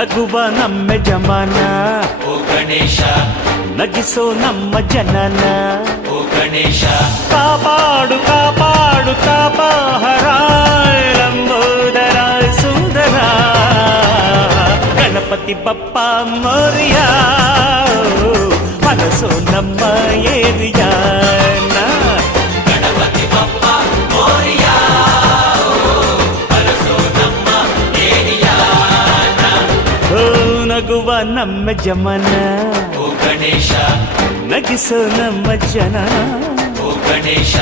ನಗುವ ನಮ್ಮ ಜಮಾನ ಓ ಗಣೇಶ ನಗಿಸೋ ನಮ್ಮ ಜನನ ಓ ಗಣೇಶ ಕಾಪಾಡು ಕಾಪಾಡು ತಾಪಹರ ಲಂಬೋದರ ಸುಂದರ ಗಣಪತಿ ಬಪ್ಪ ಮೋರಿಯ ಮನಸ್ಸು ನಮ್ಮ ಏರಿಯಾನ ಗಣಪತಿ ಬಪ್ಪ ಮೋರಿಯ ಬರಸೋ ನಮ್ಮ ಏರಿಯಾನ ಓ ನಗುವ ನಮ್ಮ ಜಮನ ಓ ಗಣೇಶ ನಗಿಸೋ ನಮ್ಮ ಜನ ಓ ಗಣೇಶ